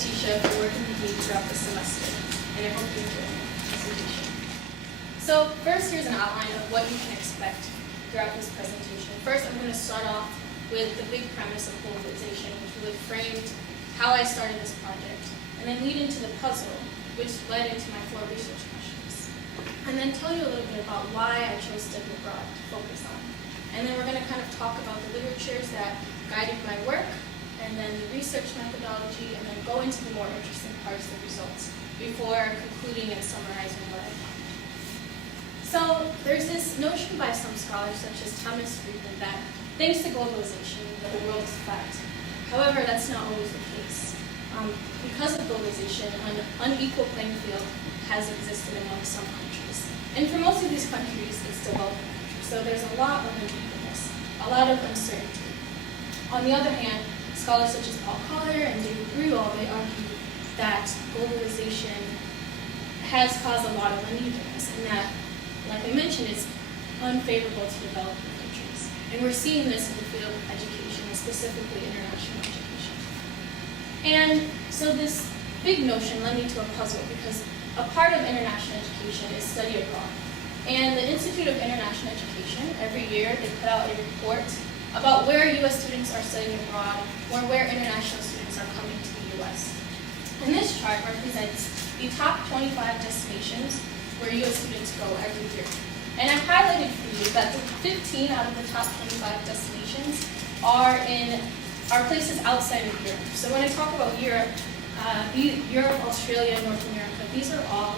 Letitia for working with me throughout the semester, and I hope you enjoy my presentation. So first, here's an outline of what you can expect throughout this presentation. First, I'm going to start off with the big premise of globalization, which really framed how I started this project, and then lead into the puzzle, which led into my 4 research questions. And then tell you a little bit about why I chose study abroad to focus on. And then we're going to kind of talk about the literatures that guided my work, and then the research methodology, and then go into the more interesting parts of the results before concluding and summarizing what I found. So there's this notion by some scholars, such as Thomas Friedman, that thanks to globalization, the world is flat. However, that's not always the case. Because of globalization, an unequal playing field has existed among some countries. And for most of these countries, it's developing countries. So there's a lot of unequalness, a lot of uncertainty. On the other hand, scholars such as Paul Collier and David Bruegel, they argue that globalization has caused a lot of unevenness, and that, like I mentioned, it's unfavorable to developing countries. And we're seeing this in the field of education, and specifically international education. And so this big notion led me to a puzzle, because a part of international education is study abroad. And the Institute of International Education, every year, they put out a report about where U.S. students are studying abroad, or where international students are coming to the U.S. And this chart represents the top 25 destinations where U.S. students go every year. And I've highlighted for you that the 15 out of the top 25 destinations are places outside of Europe. So when I talk about Europe, Europe, Australia, North America, these are all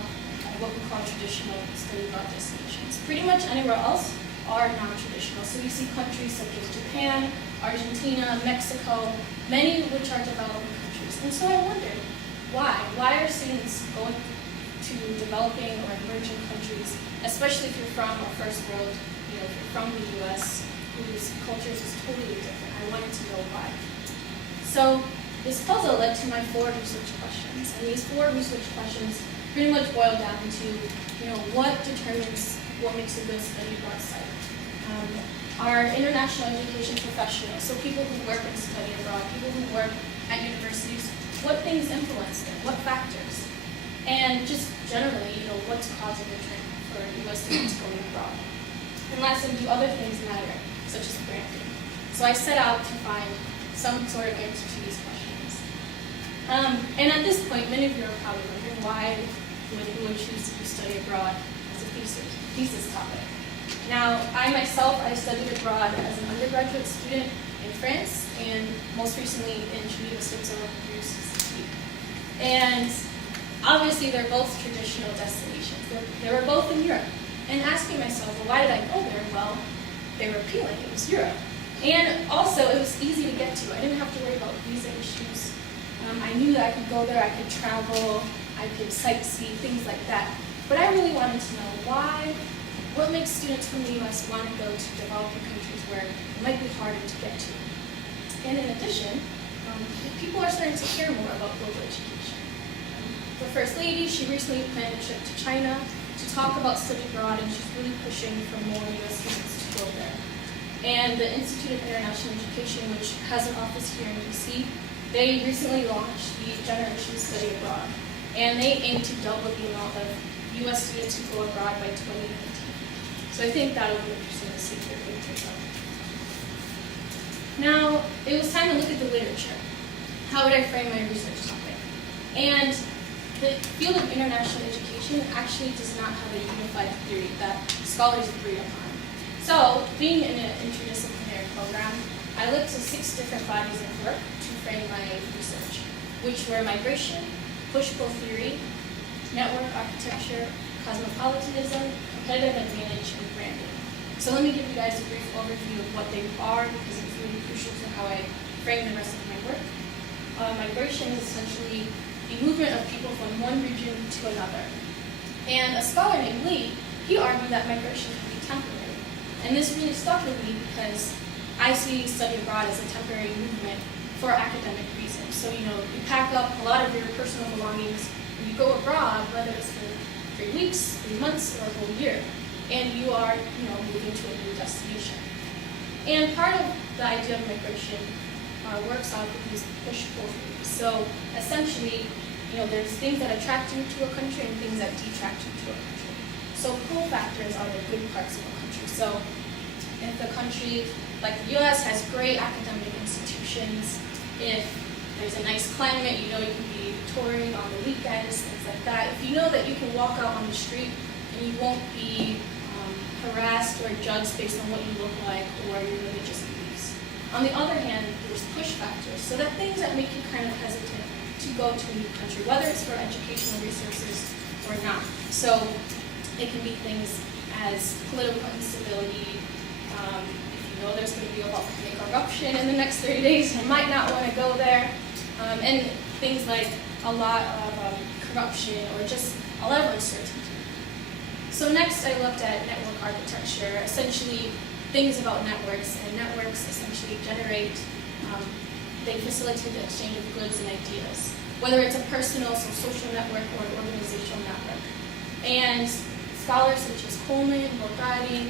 what we call traditional study abroad destinations. Pretty much anywhere else are non-traditional. So we see countries such as Japan, Argentina, Mexico, many which are developing countries. And so I wondered, why? Why are students going to developing or emerging countries, especially if you're from a first world, if you're from the US, whose cultures is totally different? I wanted to know why. So this puzzle led to my 4 research questions. And these 4 research questions pretty much boil down to, what determines what makes a good study abroad site? Are international education professionals, so people who work and study abroad, people who work at universities, what things influence them, what factors? And just generally, what's causing the trend for U.S. students going abroad? And lastly, do other things matter, such as granting? So I set out to find some sort of answer to these questions. And at this point, many of you are probably wondering why would choose to study abroad as a thesis topic. Now, I studied abroad as an undergraduate student in France, and most recently in Geneva, Switzerland, and obviously they're both traditional destinations. They were both in Europe. And asking myself, well, why did I go there? Well, they were appealing. It was Europe. And also, it was easy to get to. I didn't have to worry about visa issues. I knew that I could go there, I could travel, I could sightsee, things like that. But I really wanted to know what makes students from the U.S. want to go to developing countries where it might be harder to get to. And in addition, people are starting to care more about global education. The First Lady, she recently planned a trip to China to talk about study abroad, and she's really pushing for more U.S. students to go there. And the Institute of International Education, which has an office here in D.C., they recently launched the Generation Study Abroad, and they aim to double the amount of U.S. students who go abroad by 2019. So I think that'll be interesting to see if they're going to take up. Now, it was time to look at the literature. How would I frame my research topic? And the field of international education actually does not have a unified theory that scholars agree upon. So, being in an interdisciplinary program, I looked to 6 different bodies of work to frame my research, which were migration, push-pull theory, network architecture, cosmopolitanism, competitive advantage, and branding. So let me give you guys a brief overview of what they are, because it's really crucial to how I frame the rest of my work. Migration is essentially the movement of people from one region to another. And a scholar named Lee, he argued that migration can be temporary. And this really stuck with me because I see study abroad as a temporary movement for academic reasons. So, you pack up a lot of your personal belongings and you go abroad, whether it's for 3 weeks, 3 months, or a whole year, and you are, moving to a new destination. And part of the idea of migration works off of these push-pull theories. So essentially, there's things that attract you to a country and things that detract you to a country. So pull factors are the good parts of a country. So if the country, like the U.S., has great academic institutions, if there's a nice climate, you can be touring on the weekends, things like that. If you know that you can walk out on the street and you won't be harassed or judged based on what you look like or your religious beliefs. On the other hand, there's push factors, so that things that make you kind of hesitant to go to a new country, whether it's for educational resources or not. So it can be things as political instability. If you know there's going to be a lot of corruption in the next 30 days, you might not want to go there. And things like a lot of corruption or just a lot of uncertainty. So next I looked at network architecture, essentially things about networks, and networks essentially generate, they facilitate the exchange of goods and ideas, whether it's a personal, social network or an organizational network. And scholars such as Coleman, Bulgari,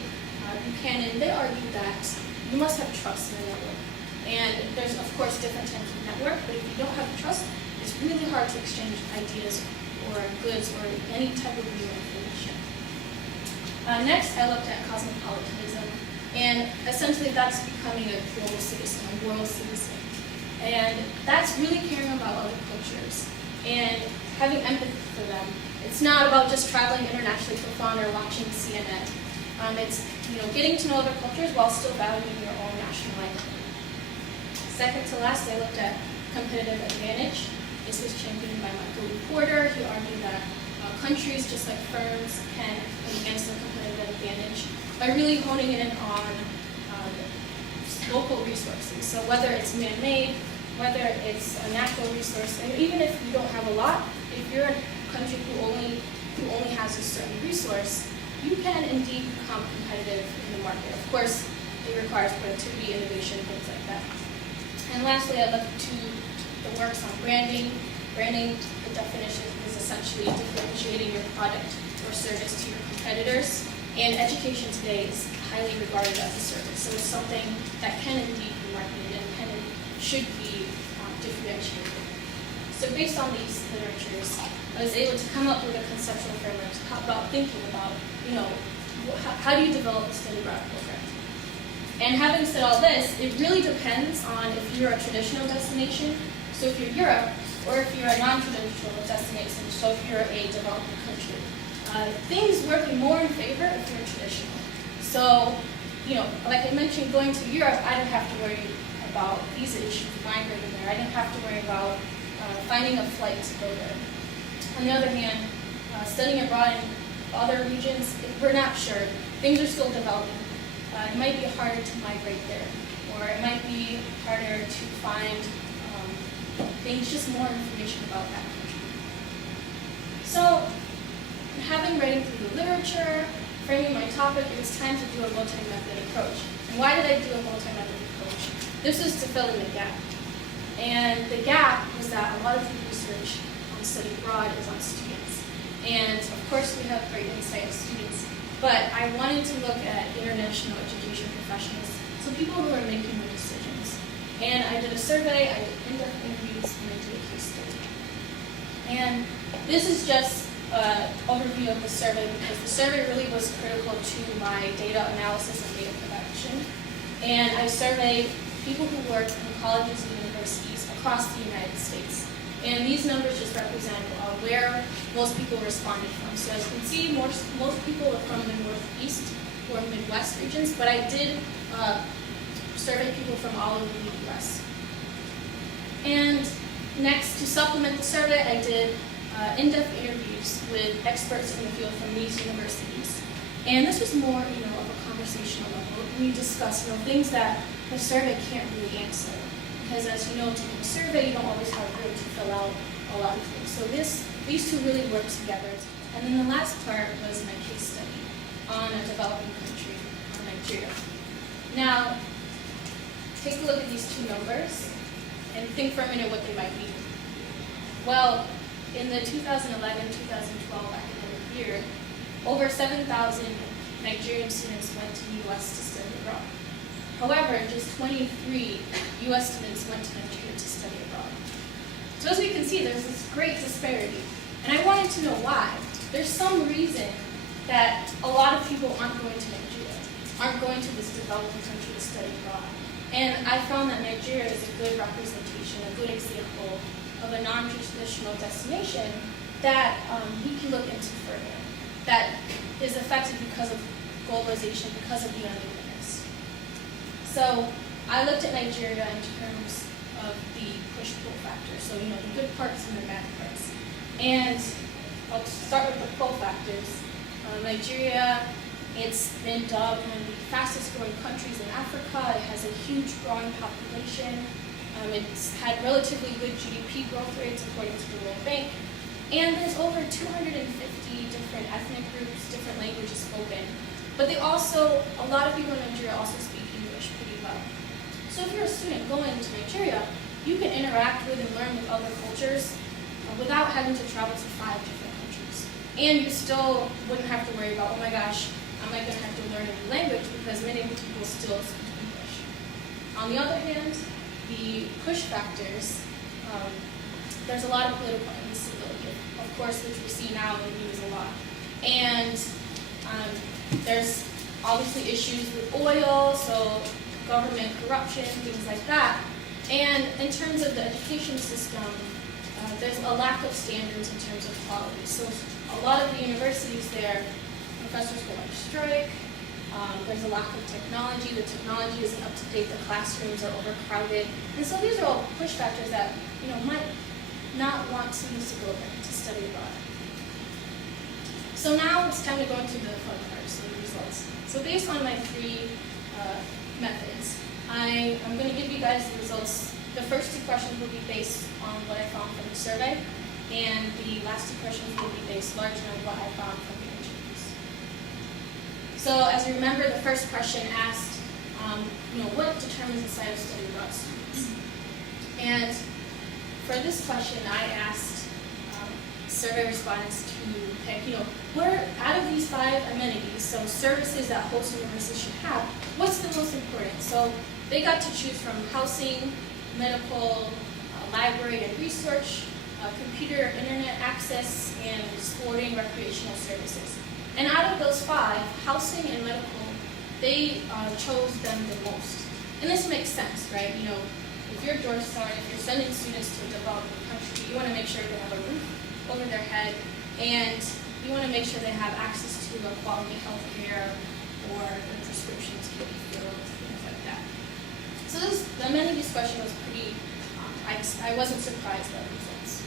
Buchanan, they argue that you must have trust in a network. And there's, of course, different types of network, but if you don't have trust, it's really hard to exchange ideas or goods or any type of new information. Next, I looked at cosmopolitanism, and essentially that's becoming a global citizen, a world citizen. And that's really caring about other cultures and having empathy for them. It's not about just traveling internationally for fun or watching CNN. It's getting to know other cultures while still valuing your own national identity. Second to last, I looked at competitive advantage. This was championed by Michael Lee Porter. He argued that countries, just like firms, can enhance their competitive advantage by really honing in on local resources. So whether it's man-made, whether it's a natural resource, and even if you don't have a lot, if you're a country who only has a certain resource, you can indeed become competitive in the market. Of course, it requires productivity, innovation, things like that. And lastly, I looked to the works on branding. Branding, the definition is essentially differentiating your product or service to your competitors. And education today is highly regarded as a service. So it's something that can indeed be marketed and can and should be differentiated. So based on these literatures, I was able to come up with a conceptual framework to talk about thinking about, how do you develop a study abroad program? And having said all this, it really depends on if you're a traditional destination, so if you're Europe, or if you're a non-traditional destination, so if you're a developing country. Things work more in favor if you're traditional. So, like I mentioned, going to Europe, I didn't have to worry about visa issues, migrating there. I didn't have to worry about finding a flight to go there. On the other hand, studying abroad in other regions, we're not sure. Things are still developing. It might be harder to migrate there, or it might be harder to find things, just more information about that country. So, having read through the literature, framing my topic, it was time to do a multi-method approach. And why did I do a multi-method approach? This was to fill in the gap. And the gap was that a lot of the research on study abroad is on students. And of course we have great insight of students, but I wanted to look at international education professionals, so people who are making the decisions. And I did a survey, I did in-depth interviews, and I did a case study. And this is just an overview of the survey because the survey really was critical to my data analysis and data production. And I surveyed people who work in colleges and universities across the United States. And these numbers just represent where most people responded from. So as you can see, most people are from the Northeast or Midwest regions, but I did survey people from all over the US. And next, to supplement the survey, I did in-depth interviews with experts in the field from these universities. And this was more, of a conversational level. We discussed, things that the survey can't really answer. Because as you know, to do a survey, you don't always have room to fill out a lot of things. So these two really work together. And then the last part was my case study on a developing country, on Nigeria. Now, take a look at these two numbers and think for a minute what they might mean. Well, in the 2011-2012 academic year, over 7,000 Nigerian students went to the US to study abroad. However, just 23 U.S. students went to Nigeria to study abroad. So as we can see, there's this great disparity. And I wanted to know why. There's some reason that a lot of people aren't going to Nigeria, aren't going to this developing country to study abroad. And I found that Nigeria is a good representation, a good example of a non-traditional destination that we can look into further, that is affected because of globalization, because of the unevenness. So I looked at Nigeria in terms of the push-pull factor, so the good parts and the bad parts. And I'll start with the pull factors. Nigeria, it's been dubbed one of the fastest growing countries in Africa. It has a huge growing population. It's had relatively good GDP growth rates according to the World Bank. And there's over 250 different ethnic groups, different languages spoken. But a lot of people in Nigeria also speak English pretty well. So if you're a student going to Nigeria, you can interact with and learn with other cultures without having to travel to 5 different countries. And you still wouldn't have to worry about, oh my gosh, am I going to have to learn a new language, because many people still speak English. On the other hand, the push factors, there's a lot of political instability, of course, which we see now in the news a lot. And there's obviously issues with oil, so government corruption, things like that. And in terms of the education system, there's a lack of standards in terms of quality. So a lot of the universities there, professors go on strike. There's a lack of technology. The technology isn't up to date. The classrooms are overcrowded. And so these are all push factors that might not want students to go there to study abroad. So now it's time to go into the fun part, so the results. So based on my 3 methods, I'm going to give you guys the results. The first 2 questions will be based on what I found from the survey, and the last 2 questions will be based largely on what I found from the interviews. So as you remember, the first question asked, what determines the site of study abroad students? And for this question, I asked survey respondents to pick, where out of these 5 amenities, so services that host universities should have, what's the most important? So they got to choose from housing, medical, library and research, computer, internet access, and sporting, recreational services. And out of those 5, housing and medical, they chose them the most. And this makes sense, right? If you're Georgetown, if you're sending students to a developing country, you want to make sure they have a roof over their head, and you want to make sure they have access to a quality health care, or their prescriptions can be filled, things like that. So the amenities question was pretty, I wasn't surprised by the results.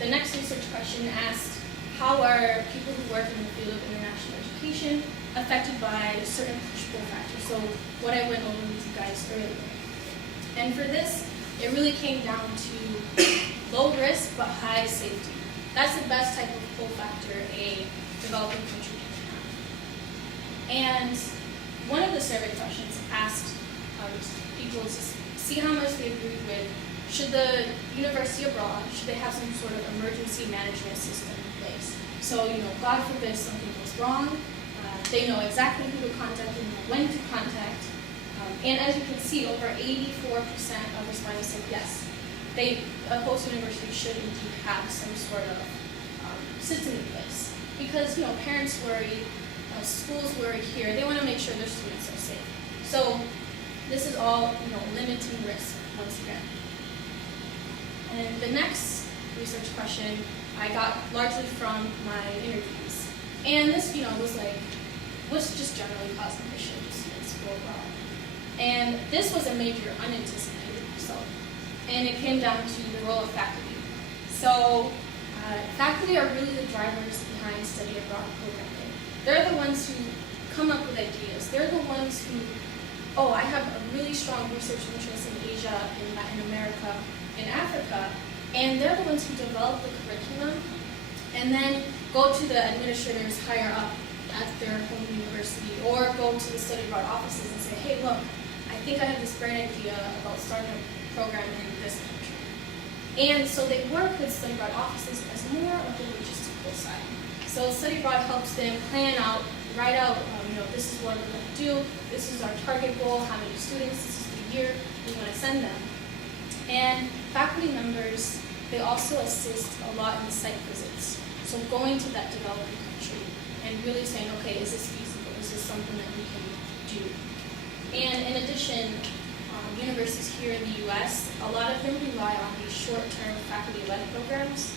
The next research question asked, how are people who work in the field of international education affected by certain push-pull factors? So what I went over with you guys earlier. And for this, it really came down to low risk but high safety. That's the best type of pull factor a developing country can have. And one of the survey questions asked people to see how much they agreed with, should the university abroad, should they have some sort of emergency management system in place? So, God forbid something goes wrong, they know exactly who to contact and when to contact. And as you can see, over 84% of respondents said yes, a host university should indeed have some sort of system in place. Because parents worry, schools worry here, they want to make sure their students are safe. So this is all limiting risk once again. And the next research question I got largely from my interviews. And this was like, what's just generally causing the issue of students go abroad? And this was a major unanticipated result. And it came down to the role of faculty. So faculty are really the drivers behind study abroad programming. They're the ones who come up with ideas. They're the ones who, I have a really strong research interest in Asia, in Latin America, in Africa, and they're the ones who develop the curriculum and then go to the administrators higher up at their home university or go to the study abroad offices and say, hey, look, I think I have this great idea about starting a program in this country. And so they work with study abroad offices as more of the logistical side. So study abroad helps them plan out, write out, this is what we're going to do, this is our target goal, how many students, this is the year we want to send them. And faculty members, they also assist a lot in site visits. So going to that developing country and really saying, okay, is this feasible? Is this something that we can do? And in addition, universities here in the US, a lot of them rely on these short-term faculty-led programs.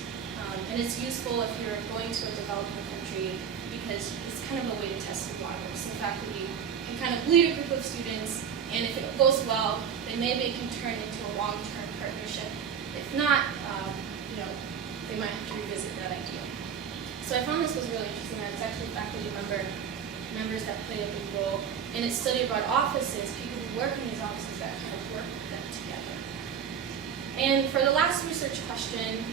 And it's useful if you're going to a developing country because it's kind of a way to test the water. Some faculty can kind of lead a group of students, and if it goes well, then maybe it can turn into a long-term partnership. If not, they might have to revisit that idea. So I found this was really interesting that it's actually faculty members that play a big role, and it's study abroad offices, people who work in these offices that kind of work with them together. And for the last research question,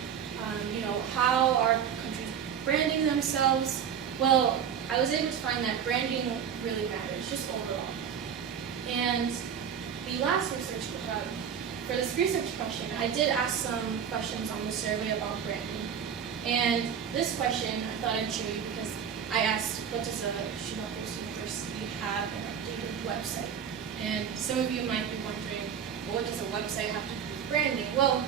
how are countries branding themselves? Well, I was able to find that branding really matters, just overall. And the last research, for this research question, I did ask some questions on the survey about branding. And this question I thought I'd show you because I asked, what does a university have an updated website? And some of you might be wondering, well, what does a website have to do with branding? Well,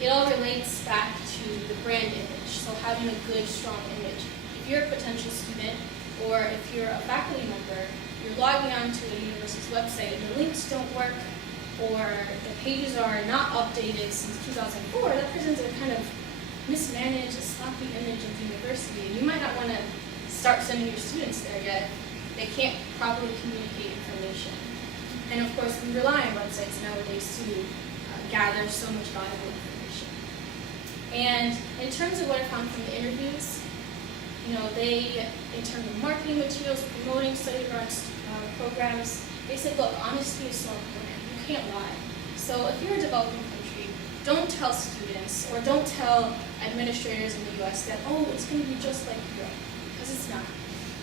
it all relates back to the brand image, so having a good, strong image. If you're a potential student, or if you're a faculty member, you're logging onto a university's website and the links don't work, or the pages are not updated since 2004, that presents a kind of mismanaged, sloppy image of the university, and you might not want to start sending your students there yet. They can't properly communicate information. And of course, we rely on websites nowadays to gather so much valuable information. And in terms of what I found from the interviews, they, in terms of marketing materials, promoting study abroad programs, they said, look, honesty is so important. You can't lie. So if you're a developing country, don't tell students or don't tell administrators in the US that, oh, it's going to be just like Europe, because it's not.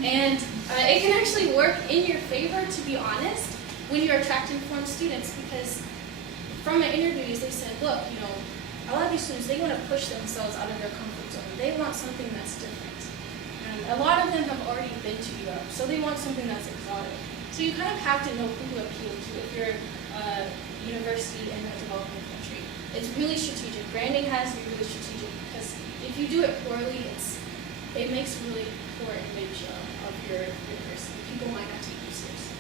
And it can actually work in your favor, to be honest, when you're attracting foreign students, because from my interviews, they said, look, a lot of these students, they want to push themselves out of their comfort zone. They want something that's different. And a lot of them have already been to Europe, so they want something that's exotic. So you kind of have to know who to appeal to if you're a university in a developing country. It's really strategic. Branding has to be really strategic because if you do it poorly, it makes a really poor image of your university. People might not take you seriously.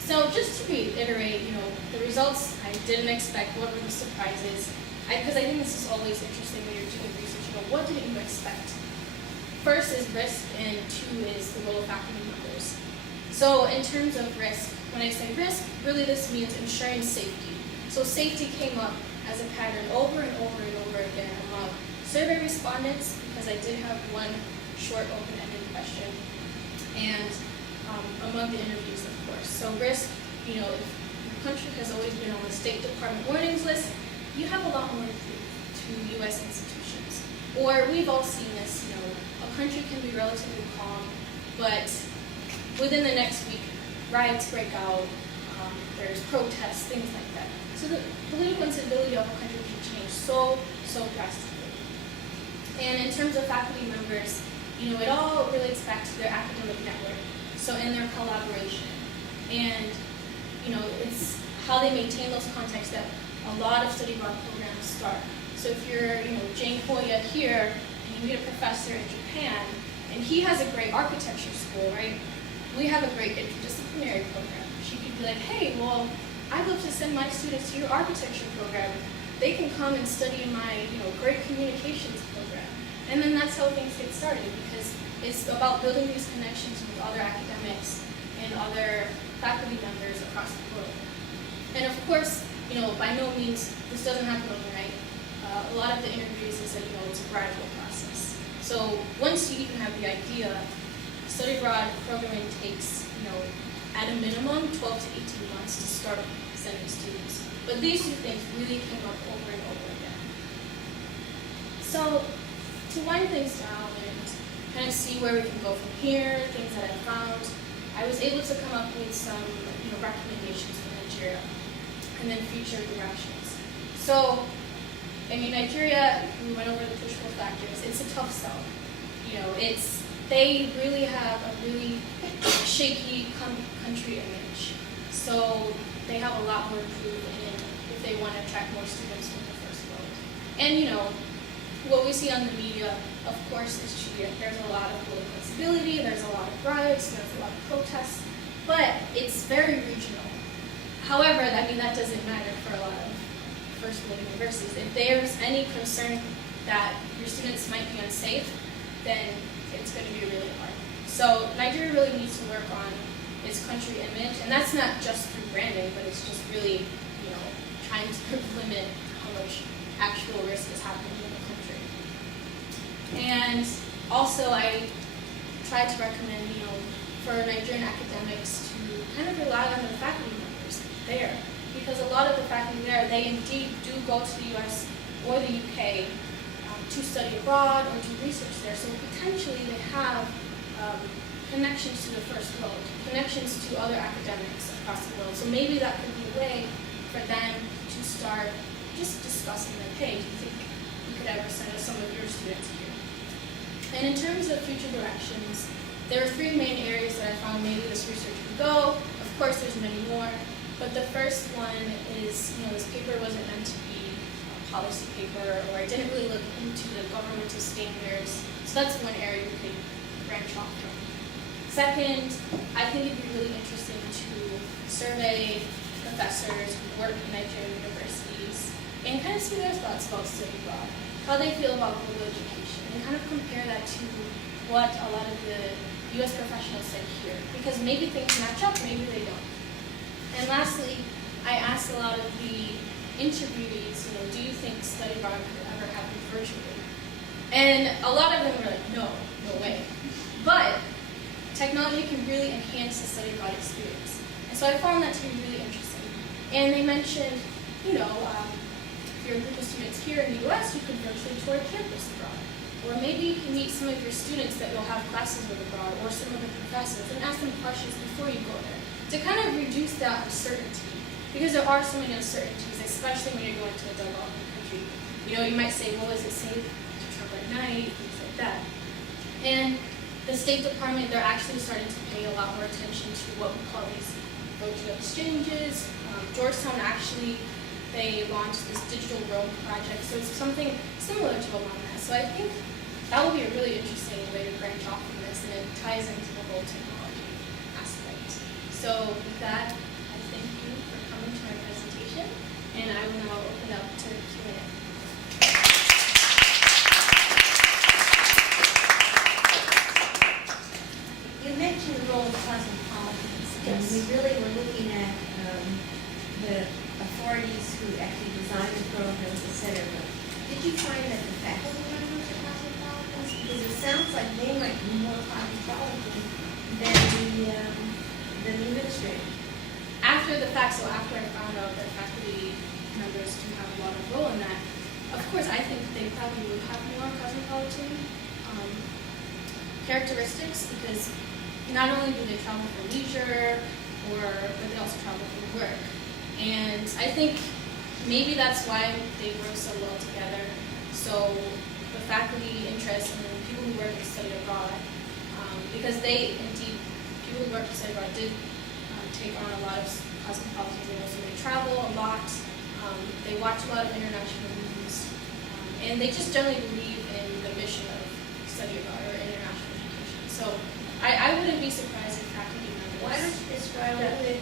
So just to reiterate, the results I didn't expect. What were the surprises? Because I think this is always interesting when you're doing research. What didn't you expect? First is risk, and two is the role of faculty members. So in terms of risk, when I say risk, really this means ensuring safety. So safety came up as a pattern over and over and over again among survey respondents, because I did have one short open-ended question, and among the interviews, of course. So risk, if your country has always been on the State Department warnings list, you have a lot more to prove to U.S. institutions. Or we've all seen this, a country can be relatively calm, but within the next week, riots break out, there's protests, things like that. So the political instability of a country can change so drastically. And in terms of faculty members, it all relates back to their academic network, so in their collaboration. And, it's how they maintain those contacts that a lot of study abroad programs start. So if you're, Jane Hoya here, and you meet a professor in Japan, and he has a great architecture school, right? We have a great interdisciplinary program. She could be like, hey, well, I'd love to send my students to your architecture program. They can come and study in my, great communications program. And then that's how things get started, because it's about building these connections with other academics and other faculty members across the world. And of course, by no means, this doesn't happen overnight. A lot of the interviews is that, it's a gradual process. So once you even have the idea, study abroad programming takes, at a minimum, 12 to 18 months to start sending students. But these two things really came up over and over again. So to wind things down and kind of see where we can go from here, things that I found, I was able to come up with some recommendations for Nigeria and then future directions. So, Nigeria, we went over the push-pull factors. It's a tough sell. they really have a really shaky country image. So they have a lot more to prove in if they want to attract more students from the first world. And what we see on the media, of course, is true. There's a lot of political instability, there's a lot of riots, there's a lot of protests, but it's very regional. However, that doesn't matter for a lot of first world universities. If there's any concern that your students might be unsafe, then it's going to be really hard. So Nigeria really needs to work on its country image, and that's not just through branding, but it's just really, trying to limit how much actual risk is happening in the country. And also, I try to recommend, for Nigerian academics to kind of rely on the faculty members there, because a lot of the faculty there, they indeed do go to the US or the UK to study abroad or to research there. So potentially they have connections to the first world, connections to other academics across the world. So maybe that could be a way for them to start just discussing that, hey, do you think you could ever send us some of your students here? And in terms of future directions, there are three main areas that I found maybe this research could go. Of course, there's many more, but the first one is, this paper wasn't meant to be a policy paper, or I didn't really look into the governmental standards. So that's one area we could branch off from. Second, I think it'd be really interesting to survey professors who work in Nigerian universities and kind of see their thoughts about study abroad, how they feel about global education, and kind of compare that to what a lot of the US professionals said here. Because maybe things match up, maybe they don't. And lastly, I asked a lot of the interviewees, do you think study abroad could ever happen virtually? And a lot of them were like, no way. But technology can really enhance the study abroad experience. And so I found that to be really interesting. And they mentioned, if you're a group of students here in the US, you could virtually tour campus abroad. Or maybe you can meet some of your students that you'll have classes with abroad, or some of the professors, and ask them questions before you go there, to kind of reduce that uncertainty. Because there are so many uncertainties, especially when you're going to a developing country. You might say, well, is it safe to travel at night, things like that. And the State Department, they're actually starting to pay a lot more attention to what we call these virtual exchanges. Georgetown actually, they launched this digital road project, so it's something similar to alumni. So I think that will be a really interesting way to branch off from this, and it ties into the whole technology aspect. So with that, I thank you for coming to my presentation, and I will now open up to Q&A. You mentioned the role of cosmopolitans, and we really were looking at the authorities who actually designed the programs, etc. Did you find that the faculty members are cosmopolitans? Because it sounds like they might be more cosmopolitan than the administrator. After the fact, so after I found out that faculty members do have a lot of role in that, of course I think they probably would have more cosmopolitan characteristics, because not only do they travel for leisure, but they also travel for work. And I think maybe that's why they work so well together. So the faculty interest and the people who work and study abroad, because people who work and study abroad did take on a lot of cosmopolitanism. So they travel a lot, they watch a lot of international news, and they just generally believe in the mission of study abroad or international education. So I wouldn't be surprised if faculty members. Why don't you describe a little bit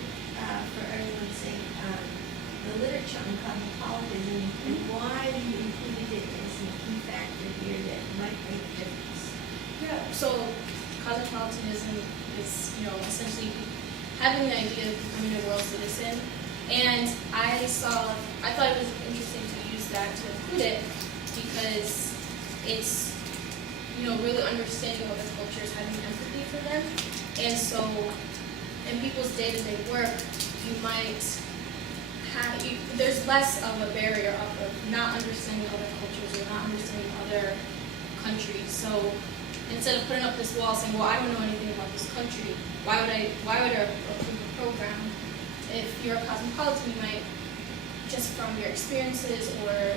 for everyone's sake the literature on cosmopolitanism, and why you included it as a key factor here that might make a difference? Yeah, so cosmopolitanism is, essentially having the idea of becoming a world citizen. And I thought it was interesting to use that to include it, because it's, really understanding other cultures, having empathy for them. And so in people's day-to-day work, you might there's less of a barrier of not understanding other cultures or not understanding other countries. So instead of putting up this wall saying, well, I don't know anything about this country, why would I approve a program? If you're a cosmopolitan, you might, just from your experiences or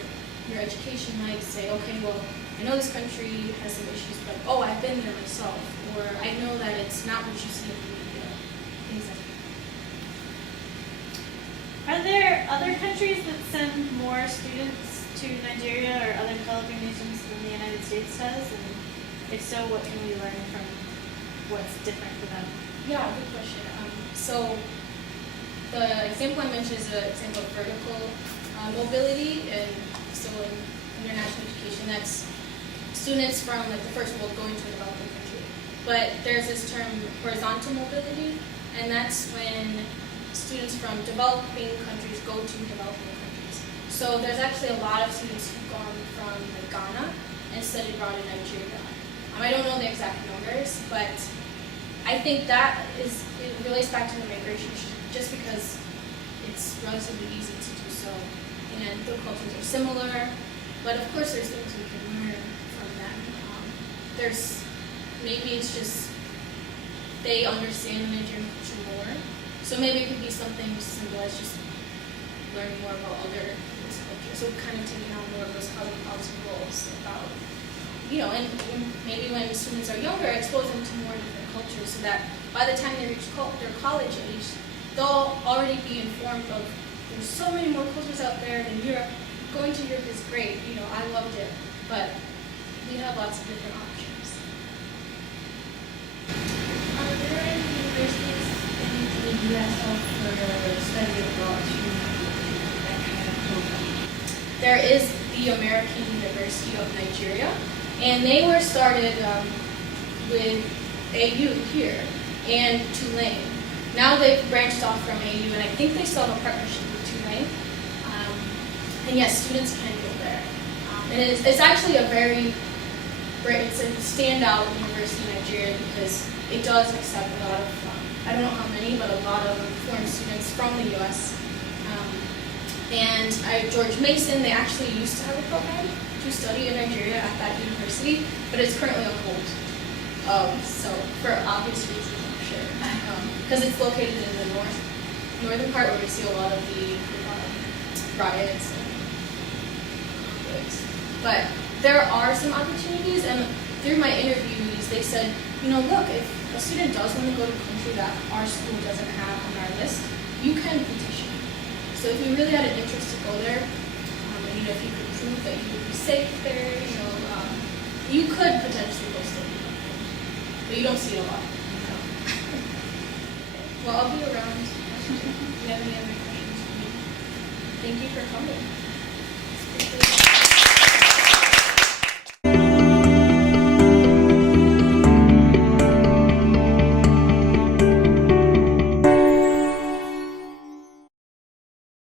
your education might say, okay, well, I know this country has some issues, but oh, I've been there myself, or I know that it's not what you see in the media, things like that. Are there other countries that send more students to Nigeria or other developing nations than the United States does? And if so, what can we learn from what's different for them? Yeah, good question. So the example I mentioned is an example of vertical mobility, and so in international education, that's students from like the first world going to a developing country. But there's this term horizontal mobility, and that's when students from developing countries go to developing countries. So there's actually a lot of students who've gone from like Ghana and studied abroad in Nigeria. I don't know the exact numbers, but I think that it relates back to the migration issue, just because it's relatively easy to do so, and the cultures are similar. But of course, there's things we can learn from them. Maybe it's just they understand the Nigerian culture more. So maybe it could be something as simple as just learning more about other cultures. So kind of taking on more of those cosmopolitan roles about, and maybe when students are younger, expose them to more different cultures so that by the time they reach their college age, they'll already be informed of there's so many more cultures out there than Europe. Going to Europe is great, I loved it, but we have lots of different options. Are there any universities in the U.S. offer study abroad through that kind of program? There is the American University of Nigeria, and they were started with AU here and Tulane. Now they've branched off from AU, and I think they still have a partnership with Tulane. And yes, students can go there. And it's actually it's a standout university in Nigeria because it does accept a lot of, I don't know how many, but a lot of foreign students from the U.S. And George Mason, they actually used to have a program to study in Nigeria at that university, but it's currently on hold. So for obvious reasons, I'm sure, because it's located in the northern part where we see a lot of the riots and conflicts. But there are some opportunities, and through my interviews, they said, look, if a student does want to go to a country that our school doesn't have on our list, you can petition. So if you really had an interest to go there, and if you could prove that you would be safe there, you could potentially go study. But you don't see it a lot. Well, I'll be around. Do you have any other questions for me? Thank you for coming.